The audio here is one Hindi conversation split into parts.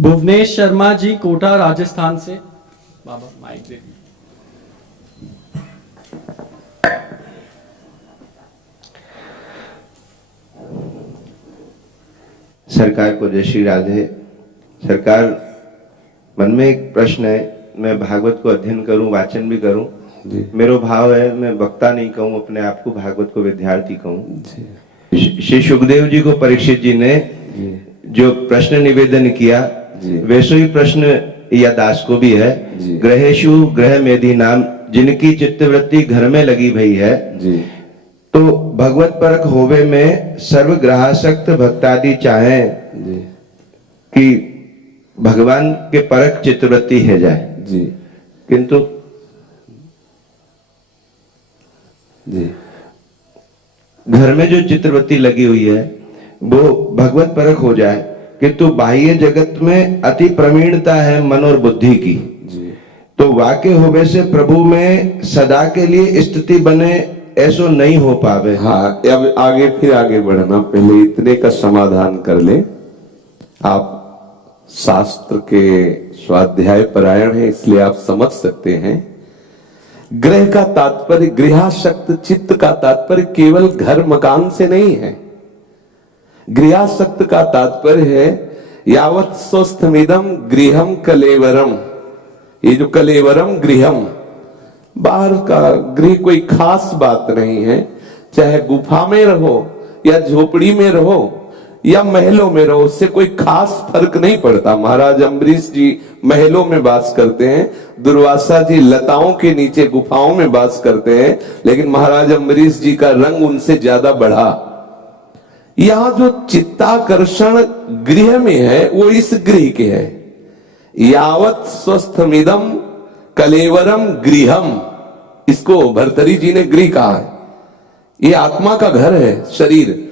भुवनेश शर्मा जी कोटा राजस्थान से। बाबा माइक दे दीजिए। सरकार को जय श्री राधे। सरकार, मन में एक प्रश्न है, मैं भागवत को अध्ययन करूं, वाचन भी करूं, मेरा भाव है मैं वक्ता नहीं कहूं, अपने आप को भागवत को विद्यार्थी कहूं। श्री सुखदेव जी को परीक्षित जी ने जो प्रश्न निवेदन किया वैसे ही प्रश्न या दास को भी है। ग्रहेशु ग्रह मेधि नाम, जिनकी चित्तवृत्ति घर में लगी भई है, तो भगवत परक होवे में सर्व ग्रहासक्त भक्तादि चाहे कि भगवान के परक चित्तवृत्ति है जाए जी, किंतु जी घर में जो चित्तवृत्ति लगी हुई है वो भगवत परक हो जाए, किंतु बाह्य जगत में अति प्रवीणता है मन और बुद्धि की जी, तो वाक्य होवे से प्रभु में सदा के लिए स्थिति बने ऐसो नहीं हो पावे। हाँ, अब आगे फिर आगे बढ़ना, पहले इतने का समाधान कर ले। आप शास्त्र के स्वाध्याय परायण है इसलिए आप समझ सकते हैं। ग्रह का तात्पर्य, गृहासक्त चित्त का तात्पर्य केवल घर मकान से नहीं है। गृहासक्त का तात्पर्य है यावत स्वस्थमिदम गृहम कलेवरम। ये जो कलेवरम गृहम, बाहर का गृह कोई खास बात नहीं है, चाहे गुफा में रहो या झोपड़ी में रहो या महलों में रहो, उससे कोई खास फर्क नहीं पड़ता। महाराज अम्बरीश जी महलों में वास करते हैं, दुर्वासा जी लताओं के नीचे गुफाओं में वास करते हैं, लेकिन महाराज अम्बरीश जी का रंग उनसे ज्यादा बढ़ा। यहां जो चित्ताकर्षण गृह में है वो इस गृह के है। यावत स्वस्थमिदम कलेवरम गृहम, इसको भर्तरी जी ने गृह कहा है। ये आत्मा का घर है, शरीर,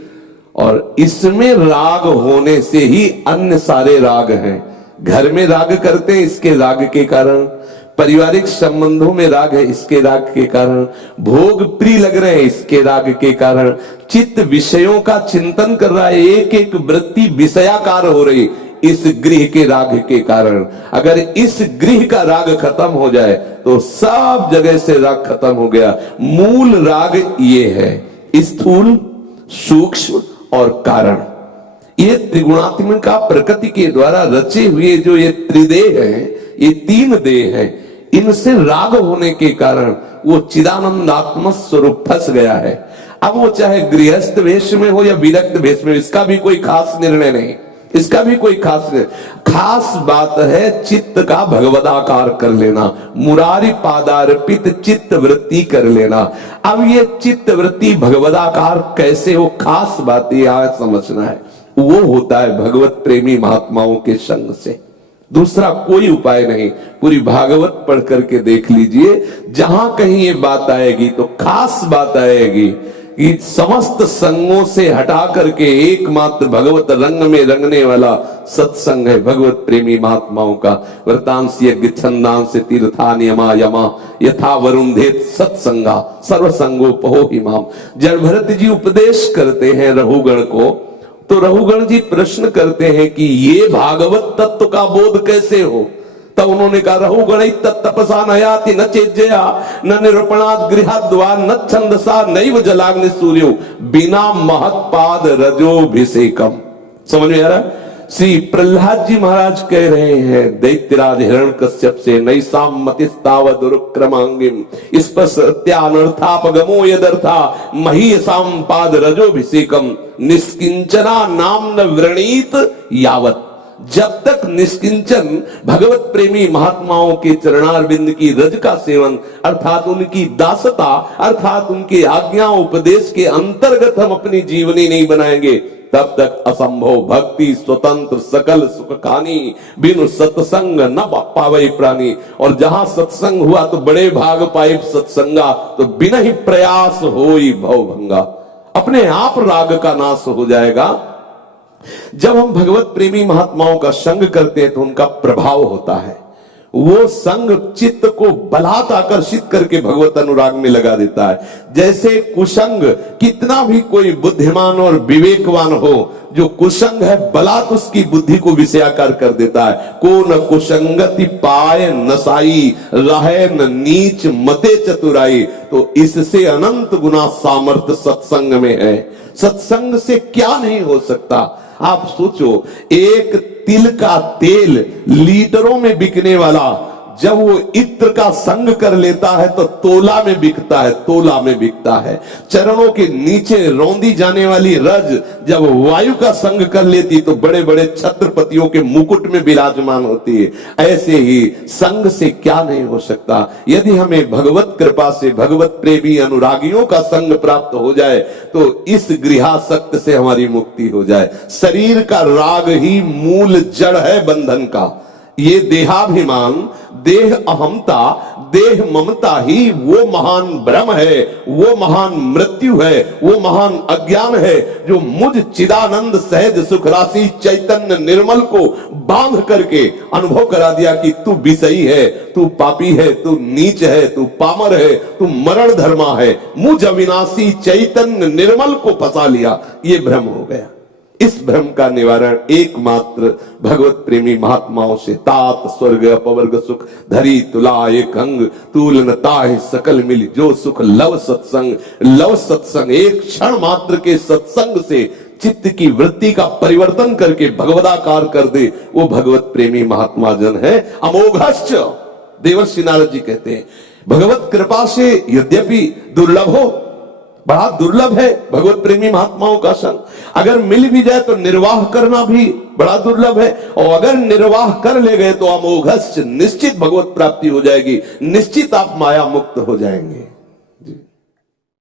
और इसमें राग होने से ही अन्य सारे राग हैं। घर में राग करते हैं इसके राग के कारण, पारिवारिक संबंधों में राग है इसके राग के कारण, भोग प्रिय लग रहे हैं इसके राग के कारण, चित्त विषयों का चिंतन कर रहा है, एक एक वृत्ति विषयाकार हो रही इस गृह के राग के कारण। अगर इस गृह का राग खत्म हो जाए तो सब जगह से राग खत्म हो गया। मूल राग ये है, स्थूल, सूक्ष्म और कारण। ये त्रिगुणात्मिका प्रकृति के द्वारा रचे हुए जो ये त्रिदेह हैं, ये तीन देह हैं, इनसे राग होने के कारण वो चिदानंदात्म स्वरूप फंस गया है। अब वो चाहे गृहस्थ वेश में हो या विरक्त वेश में, इसका भी कोई खास निर्णय नहीं, इसका भी कोई खास बात है चित्त का भगवदाकार कर लेना, मुरारी पादार्पित चित्त वृत्ति कर लेना। अब ये चित्त वृत्ति भगवदाकार कैसे हो, खास बात यह समझना है। वो होता है भगवत प्रेमी महात्माओं के संग से, दूसरा कोई उपाय नहीं। पूरी भागवत पढ़ करके देख लीजिए, जहां कहीं ये बात आएगी तो खास बात आएगी कि समस्त संगों से हटा करके एकमात्र भगवत रंग में रंगने वाला सत्संग है भगवत प्रेमी महात्माओं का। व्रतांश यज्ञ छंदांश तीर्था नियमा यमा यथा वरुणधेत सत्संगा सर्वसंगोपहो हिमाम। जब भरत जी उपदेश करते हैं रघुगण को, तो रघुगण जी प्रश्न करते हैं कि ये भागवत तत्व का बोध कैसे हो। तब उन्होंने कहा रघुगण तपसा नयाति न चेज्जया न निरूपणात् गृहाद्वा न छंदसा नैव जलाग्नि सूर्यो बिना महत्पाद रजोभिषेकम। समझ में आ रहा है? श्री प्रहलाद जी महाराज कह रहे हैं दैत्यराज हिरण्यकश्यप से, नैसाम मतिस्तावद रुक्रमांगिम स्पृष्ट्यानर्थापगमो यदर्था महीयसाम पाद रजोभिषेकम निष्किंचना नाम न व्रणीत यावत। जब तक निष्किंचन भगवत प्रेमी महात्माओं के चरणारविंद की रज का सेवन अर्थात उनकी दासता अर्थात उनके आज्ञा उपदेश के अंतर्गत हम अपनी जीवनी नहीं बनाएंगे, तब तक असंभव भक्ति स्वतंत्र सकल सुख खानी बिनु सत्संग न पावे प्राणी। और जहां सत्संग हुआ तो बड़े भाग पाए सत्संगा, तो बिना ही प्रयास होई भवभंगा। अपने आप राग का नाश हो जाएगा। जब हम भगवत प्रेमी महात्माओं का संग करते हैं तो उनका प्रभाव होता है, वो संग चित्त को बलात् आकर्षित करके भगवत अनुराग में लगा देता है। जैसे कुसंग, कितना भी कोई बुद्धिमान और विवेकवान हो, जो कुसंग है बलात् उसकी बुद्धि को विषयाकार कर देता है। को न कुसंगति पाए नसाई, रहे न नीच मते चतुराई। तो इससे अनंत गुना सामर्थ्य सत्संग में है। सत्संग से क्या नहीं हो सकता। आप सोचो, एक तिल का तेल लीटरों में बिकने वाला जब वो इत्र का संग कर लेता है तो तोला में बिकता है, तोला में बिकता है। चरणों के नीचे रौंदी जाने वाली रज जब वायु का संग कर लेती तो बड़े बड़े छत्रपतियों के मुकुट में विराजमान होती है। ऐसे ही संग से क्या नहीं हो सकता। यदि हमें भगवत कृपा से भगवत प्रेमी अनुरागियों का संग प्राप्त हो जाए तो इस गृहासक्त से हमारी मुक्ति हो जाए। शरीर का राग ही मूल जड़ है बंधन का। ये देहाभिमान, देह अहमता, देह ममता ही वो महान भ्रम है, वो महान मृत्यु है, वो महान अज्ञान है जो मुझ चिदानंद सहज सुख राशि चैतन्य निर्मल को बांध करके अनुभव करा दिया कि तू विषयी है, तू पापी है, तू नीच है, तू पामर है, तू मरण धर्मा है। मुझ अविनाशी चैतन्य निर्मल को फंसा लिया, ये भ्रम हो गया। इस भ्रम का निवारण एकमात्र भगवत प्रेमी महात्माओं से। तात स्वर्ग अपवर्ग सुख धरी तुला एक अंग, तूल न ताहि सकल मिल जो सुख लव सत्संग। लव सत्संग, एक क्षण मात्र के सत्संग से चित्त की वृत्ति का परिवर्तन करके भगवदाकार कर दे, वो भगवत प्रेमी महात्मा जन है। अमोघश्च, देवर्षि नारद जी कहते हैं, भगवत कृपा से यद्यपि दुर्लभ हो, बड़ा दुर्लभ है भगवत प्रेमी महात्माओं का संग। अगर मिल भी जाए तो निर्वाह करना भी बड़ा दुर्लभ है, और अगर निर्वाह कर ले गए तो अमोघश्च, निश्चित भगवत प्राप्ति हो जाएगी, निश्चित आप माया मुक्त हो जाएंगे।